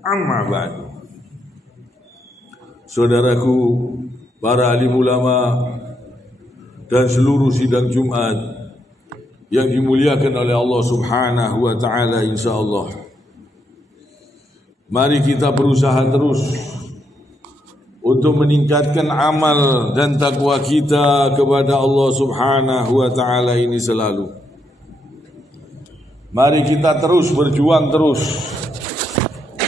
Amma ba'du. Saudaraku, para alim ulama dan seluruh sidang Jumat yang dimuliakan oleh Allah Subhanahu wa taala, insyaallah. Mari kita berusaha terus untuk meningkatkan amal dan takwa kita kepada Allah Subhanahu wa taala ini selalu. Mari kita terus berjuang terus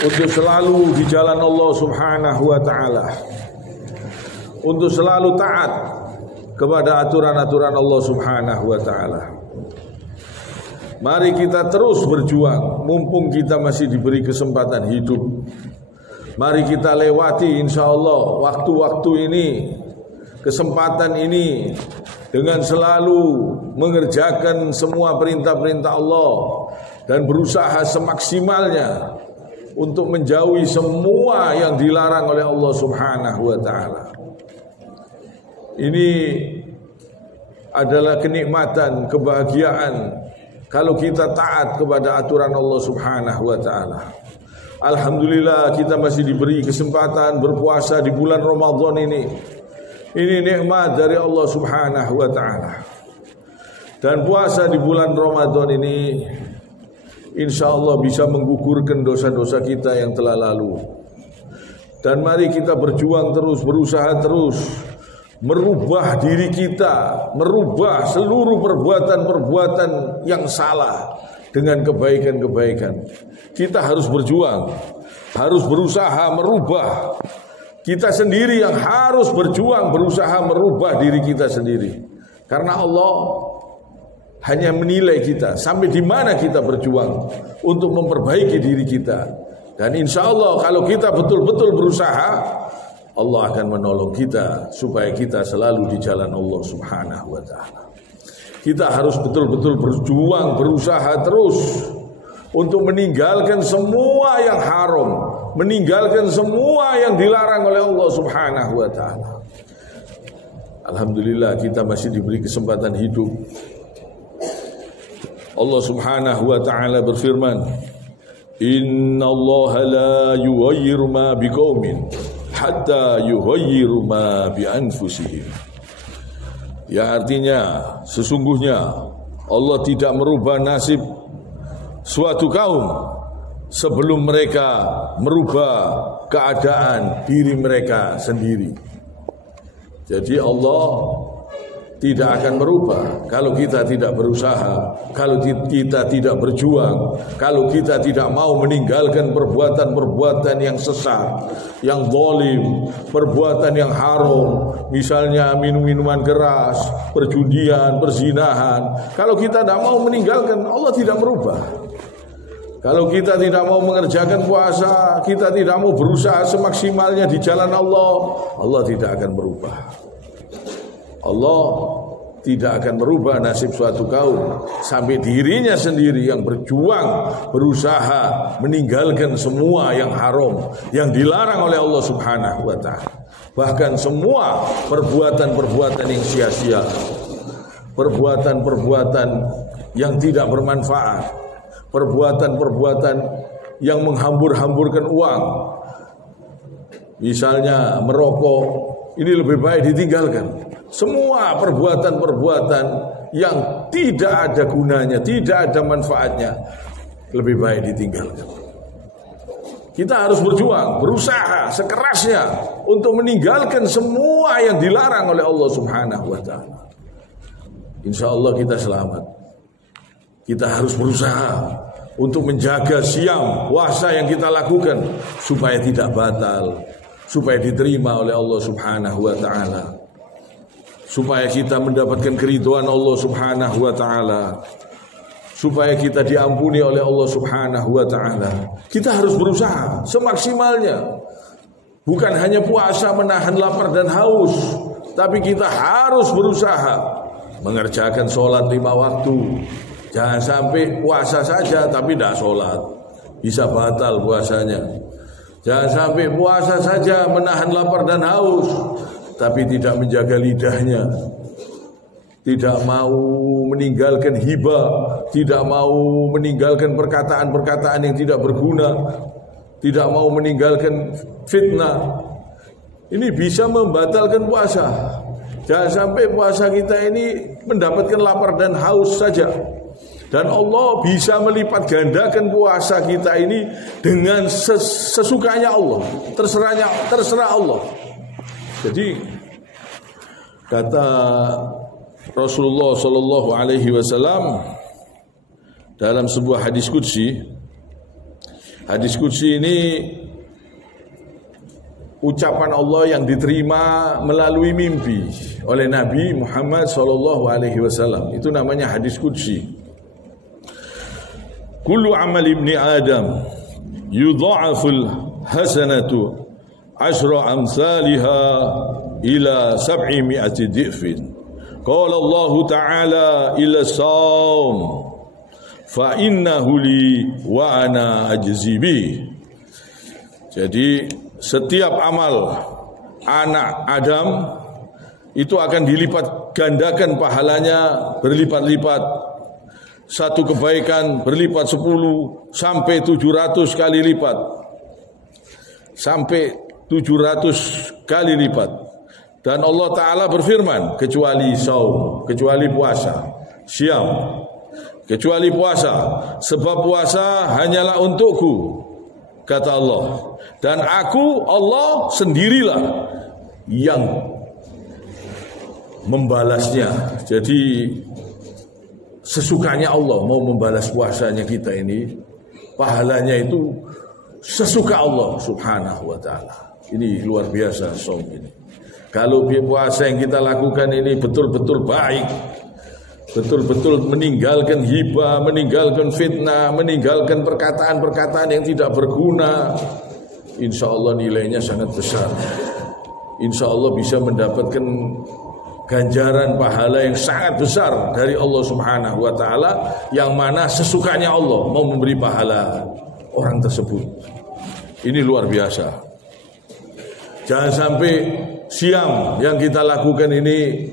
untuk selalu di jalan Allah Subhanahu wa taala, untuk selalu taat kepada aturan-aturan Allah Subhanahu wa taala. Mari kita terus berjuang mumpung kita masih diberi kesempatan hidup. Mari kita lewati insyaallah waktu-waktu ini, kesempatan ini dengan selalu mengerjakan semua perintah-perintah Allah dan berusaha semaksimalnya untuk menjauhi semua yang dilarang oleh Allah Subhanahu wa taala. Ini adalah kenikmatan, kebahagiaan kalau kita taat kepada aturan Allah Subhanahu wa taala. Alhamdulillah kita masih diberi kesempatan berpuasa di bulan Ramadan ini. Ini nikmat dari Allah Subhanahu wa taala. Dan puasa di bulan Ramadan ini insyaallah bisa menggugurkan dosa-dosa kita yang telah lalu. Dan mari kita berjuang terus, berusaha terus merubah diri kita, merubah seluruh perbuatan-perbuatan yang salah dengan kebaikan-kebaikan. Kita harus berjuang, harus berusaha merubah. Kita sendiri yang harus berjuang, berusaha merubah diri kita sendiri. Karena Allah hanya menilai kita sampai di mana kita berjuang untuk memperbaiki diri kita. Dan insya Allah kalau kita betul-betul berusaha, Allah akan menolong kita supaya kita selalu di jalan Allah Subhanahu wa taala. Kita harus betul-betul berjuang, berusaha terus untuk meninggalkan semua yang haram, meninggalkan semua yang dilarang oleh Allah Subhanahu wa taala. Alhamdulillah kita masih diberi kesempatan hidup. Allah Subhanahu wa taala berfirman, "Innallaha la yughayyiru ma biqaumin hatta yughayyiru ma bi anfusihim." Ya, artinya sesungguhnya Allah tidak merubah nasib suatu kaum sebelum mereka merubah keadaan diri mereka sendiri. Jadi Allah tidak akan merubah kalau kita tidak berusaha, kalau kita tidak berjuang, kalau kita tidak mau meninggalkan perbuatan-perbuatan yang sesat, yang zalim, perbuatan yang haram, misalnya minum-minuman keras, perjudian, perzinahan. Kalau kita tidak mau meninggalkan, Allah tidak merubah. Kalau kita tidak mau mengerjakan puasa, kita tidak mau berusaha semaksimalnya di jalan Allah, Allah tidak akan merubah. Allah tidak akan merubah nasib suatu kaum sampai dirinya sendiri yang berjuang, berusaha meninggalkan semua yang haram, yang dilarang oleh Allah Subhanahu wa taala. Bahkan semua perbuatan-perbuatan yang sia-sia, perbuatan-perbuatan yang tidak bermanfaat, perbuatan-perbuatan yang menghambur-hamburkan uang. Misalnya merokok, ini lebih baik ditinggalkan. Semua perbuatan-perbuatan yang tidak ada gunanya, tidak ada manfaatnya, lebih baik ditinggalkan. Kita harus berjuang, berusaha sekerasnya untuk meninggalkan semua yang dilarang oleh Allah Subhanahu wa taala. Insya Allah kita selamat. Kita harus berusaha untuk menjaga siam puasa yang kita lakukan supaya tidak batal, supaya diterima oleh Allah Subhanahu wa taala, supaya kita mendapatkan keridhaan Allah Subhanahu wa taala, supaya kita diampuni oleh Allah Subhanahu wa taala. Kita harus berusaha semaksimalnya. Bukan hanya puasa menahan lapar dan haus, tapi kita harus berusaha mengerjakan sholat 5 waktu. Jangan sampai puasa saja tapi tidak sholat, bisa batal puasanya. Jangan sampai puasa saja menahan lapar dan haus, tapi tidak menjaga lidahnya, tidak mau meninggalkan hibah, tidak mau meninggalkan perkataan-perkataan yang tidak berguna, tidak mau meninggalkan fitnah, ini bisa membatalkan puasa. Jangan sampai puasa kita ini mendapatkan lapar dan haus saja. Dan Allah bisa melipat gandakan puasa kita ini dengan sesukanya Allah, terserah Allah. Jadi kata Rasulullah sallallahu alaihi wasallam dalam sebuah hadis qudsi ini ucapan Allah yang diterima melalui mimpi oleh Nabi Muhammad sallallahu alaihi wasallam. Itu namanya hadis qudsi. Kullu amal ibni Adam yudha'aful hasanatu ashra amsalha ila 700 dhifin. Qala Allah Ta'ala ila as-sawm fa innahu li wa ana ajzi bih. Jadi setiap amal anak Adam itu akan dilipat gandakan pahalanya berlipat-lipat. Satu kebaikan berlipat 10 sampai 700 kali lipat. Sampai 700 kali lipat. Dan Allah Ta'ala berfirman, kecuali saum, kecuali puasa, siam, kecuali puasa, sebab puasa hanyalah untukku, kata Allah. Dan aku, Allah sendirilah yang membalasnya. Jadi sesukanya Allah mau membalas puasanya kita ini, pahalanya itu sesuka Allah subhanahu wa ta'ala. Ini luar biasa saum ini. Kalau puasa yang kita lakukan ini betul-betul baik, betul-betul meninggalkan hibah, meninggalkan fitnah, meninggalkan perkataan-perkataan yang tidak berguna, insya Allah nilainya sangat besar. Insya Allah bisa mendapatkan ganjaran pahala yang sangat besar dari Allah subhanahu wa ta'ala, yang mana sesukanya Allah mau memberi pahala orang tersebut. Ini luar biasa. Jangan sampai siam yang kita lakukan ini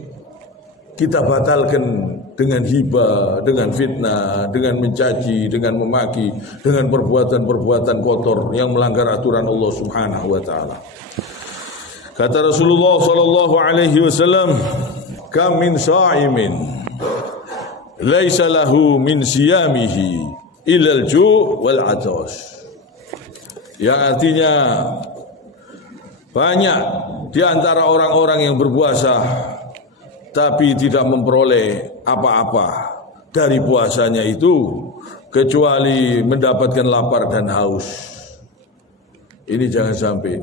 kita batalkan dengan hibah, dengan fitnah, dengan mencaci, dengan memaki, dengan perbuatan-perbuatan kotor yang melanggar aturan Allah subhanahu wa ta'ala. Kata Rasulullah sallallahu alaihi wasallam, kam min sha'imin laisa lahu min siyamihi illa al-ju' wal 'atash. Yang artinya banyak di antara orang-orang yang berpuasa tapi tidak memperoleh apa-apa dari puasanya itu kecuali mendapatkan lapar dan haus. Ini jangan sampai.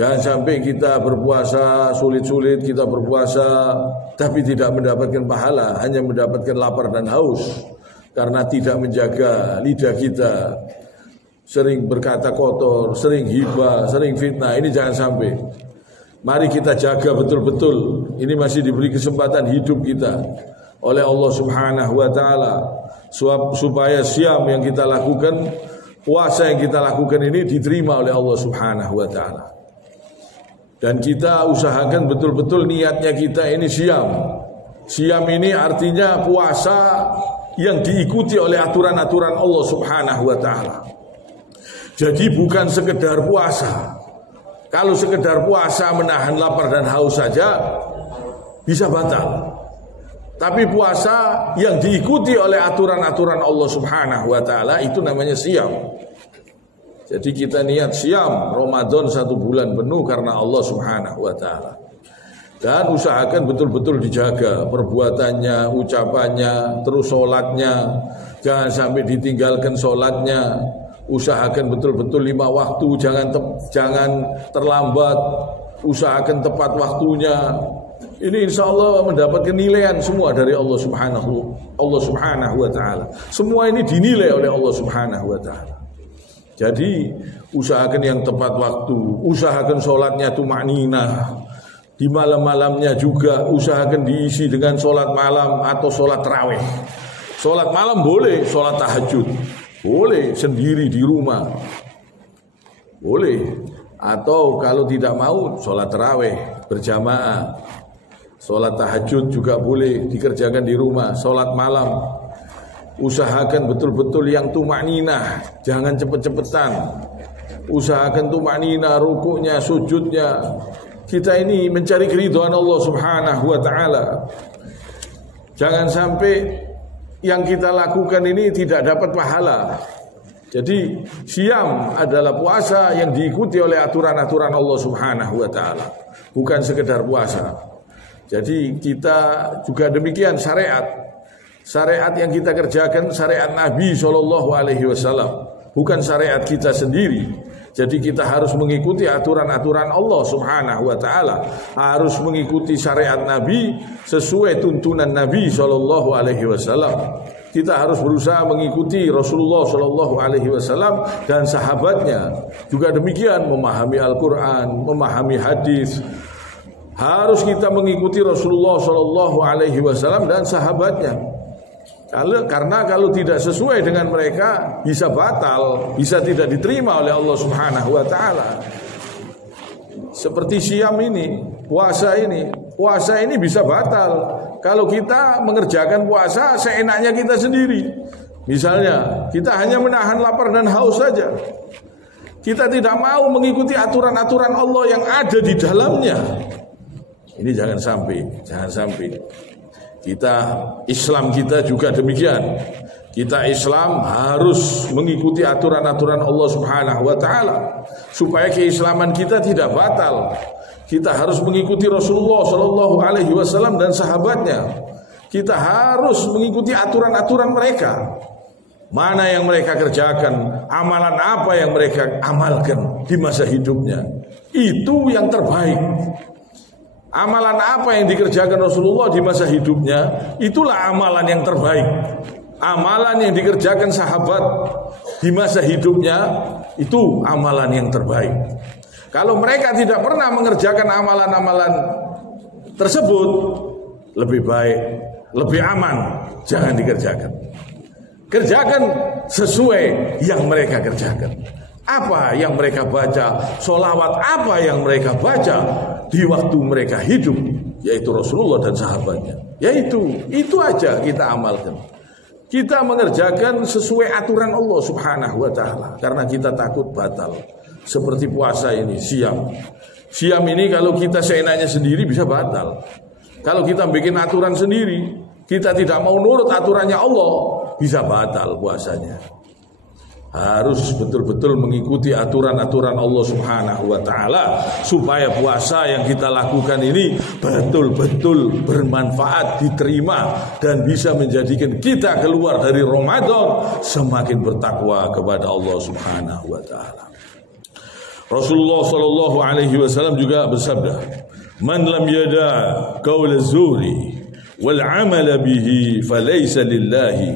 Jangan sampai kita berpuasa sulit-sulit, kita berpuasa tapi tidak mendapatkan pahala, hanya mendapatkan lapar dan haus karena tidak menjaga lidah kita, sering berkata kotor, sering hibah, sering fitnah. Ini jangan sampai. Mari kita jaga betul-betul. Ini masih diberi kesempatan hidup kita oleh Allah subhanahu wa ta'ala, supaya siam yang kita lakukan, puasa yang kita lakukan ini diterima oleh Allah subhanahu wa ta'ala. Dan kita usahakan betul-betul niatnya kita ini siam. Siam ini artinya puasa yang diikuti oleh aturan-aturan Allah subhanahu wa ta'ala. Jadi bukan sekedar puasa. Kalau sekedar puasa menahan lapar dan haus saja bisa batal. Tapi puasa yang diikuti oleh aturan-aturan Allah subhanahu wa ta'ala itu namanya siam. Jadi kita niat siam Ramadan 1 bulan penuh karena Allah subhanahu wa ta'ala. Dan usahakan betul-betul dijaga perbuatannya, ucapannya, terus sholatnya. Jangan sampai ditinggalkan sholatnya. Usahakan betul-betul 5 waktu, jangan terlambat. Usahakan tepat waktunya. Ini insya Allah mendapatkan nilaian semua dari Allah subhanahu wa ta'ala. Semua ini dinilai oleh Allah subhanahu wa ta'ala. Jadi usahakan yang tepat waktu, usahakan sholatnya tumakninah. Di malam-malamnya juga usahakan diisi dengan sholat malam atau sholat tarawih. Sholat malam boleh, sholat tahajud boleh sendiri di rumah, boleh. Atau kalau tidak mau sholat tarawih berjamaah. Sholat tahajud juga boleh dikerjakan di rumah. Sholat malam Usahakan betul-betul yang tumakninah, jangan cepet-cepetan. Usahakan tumakninah, rukuknya, sujudnya. Kita ini mencari keridhaan Allah Subhanahu wa taala. Jangan sampai yang kita lakukan ini tidak dapat pahala. Jadi siam adalah puasa yang diikuti oleh aturan-aturan Allah Subhanahu wa taala, bukan sekedar puasa. Jadi kita juga demikian syariat. Syariat yang kita kerjakan syariat Nabi SAW, bukan syariat kita sendiri. Jadi kita harus mengikuti aturan-aturan Allah Subhanahu wa taala, harus mengikuti syariat Nabi sesuai tuntunan Nabi SAW. Kita harus berusaha mengikuti Rasulullah SAW dan sahabatnya. Juga demikian memahami Al-Quran, memahami hadis. Harus kita mengikuti Rasulullah SAW dan sahabatnya. Karena kalau tidak sesuai dengan mereka bisa batal, bisa tidak diterima oleh Allah Subhanahu wa taala. Seperti siam ini, puasa ini bisa batal kalau kita mengerjakan puasa seenaknya kita sendiri. Misalnya, kita hanya menahan lapar dan haus saja. Kita tidak mau mengikuti aturan-aturan Allah yang ada di dalamnya. Ini jangan sampai. Islam kita juga demikian. Kita Islam harus mengikuti aturan-aturan Allah Subhanahu wa taala supaya keislaman kita tidak batal. Kita harus mengikuti Rasulullah SAW dan sahabatnya. Kita harus mengikuti aturan-aturan mereka. Mana yang mereka kerjakan, amalan apa yang mereka amalkan di masa hidupnya, itu yang terbaik. Amalan apa yang dikerjakan Rasulullah di masa hidupnya, itulah amalan yang terbaik. Amalan yang dikerjakan sahabat di masa hidupnya, itu amalan yang terbaik. Kalau mereka tidak pernah mengerjakan amalan-amalan tersebut, lebih baik, lebih aman, jangan dikerjakan. Kerjakan sesuai yang mereka kerjakan. Apa yang mereka baca, sholawat apa yang mereka baca di waktu mereka hidup, yaitu Rasulullah dan sahabatnya. Itu aja kita amalkan. Kita mengerjakan sesuai aturan Allah Subhanahu wa taala karena kita takut batal. Seperti puasa ini, siam. Siam ini kalau kita seenaknya sendiri bisa batal. Kalau kita bikin aturan sendiri, kita tidak mau nurut aturannya Allah, bisa batal puasanya. Harus betul-betul mengikuti aturan-aturan Allah Subhanahu wa taala supaya puasa yang kita lakukan ini betul-betul bermanfaat, diterima dan bisa menjadikan kita keluar dari Ramadan semakin bertakwa kepada Allah Subhanahu wa taala. Rasulullah sallallahu alaihi wasallam juga bersabda, "Man lam yada qaul az-zuri wal 'amala bihi falaysa lillahi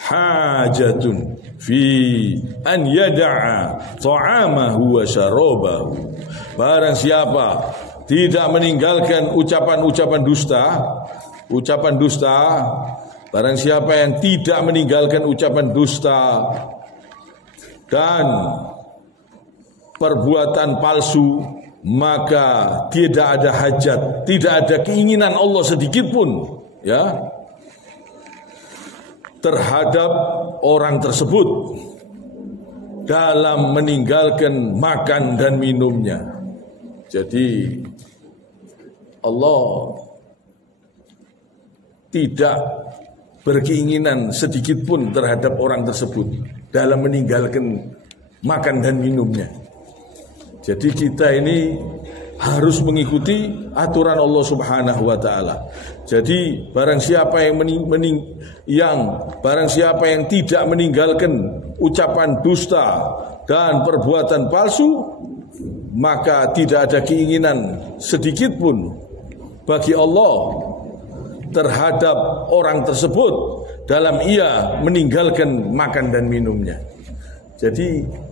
hajatun fi an yada'a ta'amahu wa syarabahu." Barang siapa tidak meninggalkan ucapan-ucapan dusta, barang siapa yang tidak meninggalkan ucapan dusta dan perbuatan palsu, maka tidak ada hajat, tidak ada keinginan Allah sedikit pun, ya, terhadap orang tersebut dalam meninggalkan makan dan minumnya. Jadi Allah tidak berkeinginan sedikit pun terhadap orang tersebut dalam meninggalkan makan dan minumnya. Jadi kita ini harus mengikuti aturan Allah Subhanahu wa taala. Jadi barang siapa yang tidak meninggalkan ucapan dusta dan perbuatan palsu, maka tidak ada keinginan sedikit pun bagi Allah terhadap orang tersebut dalam ia meninggalkan makan dan minumnya. Jadi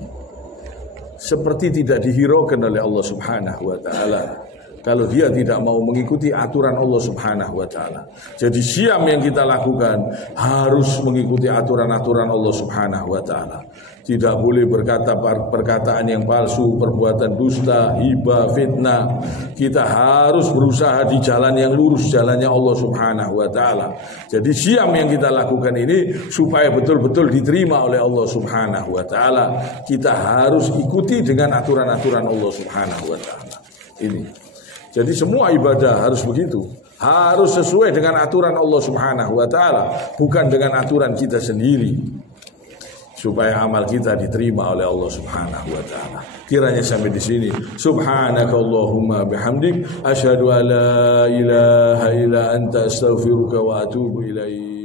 seperti tidak dihiraukan oleh Allah Subhanahu wa taala kalau dia tidak mau mengikuti aturan Allah Subhanahu wa taala. Jadi siam yang kita lakukan harus mengikuti aturan-aturan Allah Subhanahu wa taala. Tidak boleh berkata perkataan yang palsu, perbuatan dusta, hibah, fitnah. Kita harus berusaha di jalan yang lurus, jalannya Allah Subhanahu wa taala. Jadi siam yang kita lakukan ini supaya betul-betul diterima oleh Allah Subhanahu wa taala. Kita harus ikuti dengan aturan-aturan Allah Subhanahu wa taala. Ini. Jadi semua ibadah harus begitu. Harus sesuai dengan aturan Allah Subhanahu wa taala, bukan dengan aturan kita sendiri. Supaya amal kita diterima oleh Allah Subhanahu wa taala. Kiranya sampai di sini. Subhanakallahumma bihamdik asyhadu an la ilaha illa anta astaghfiruka wa atubu ilaik.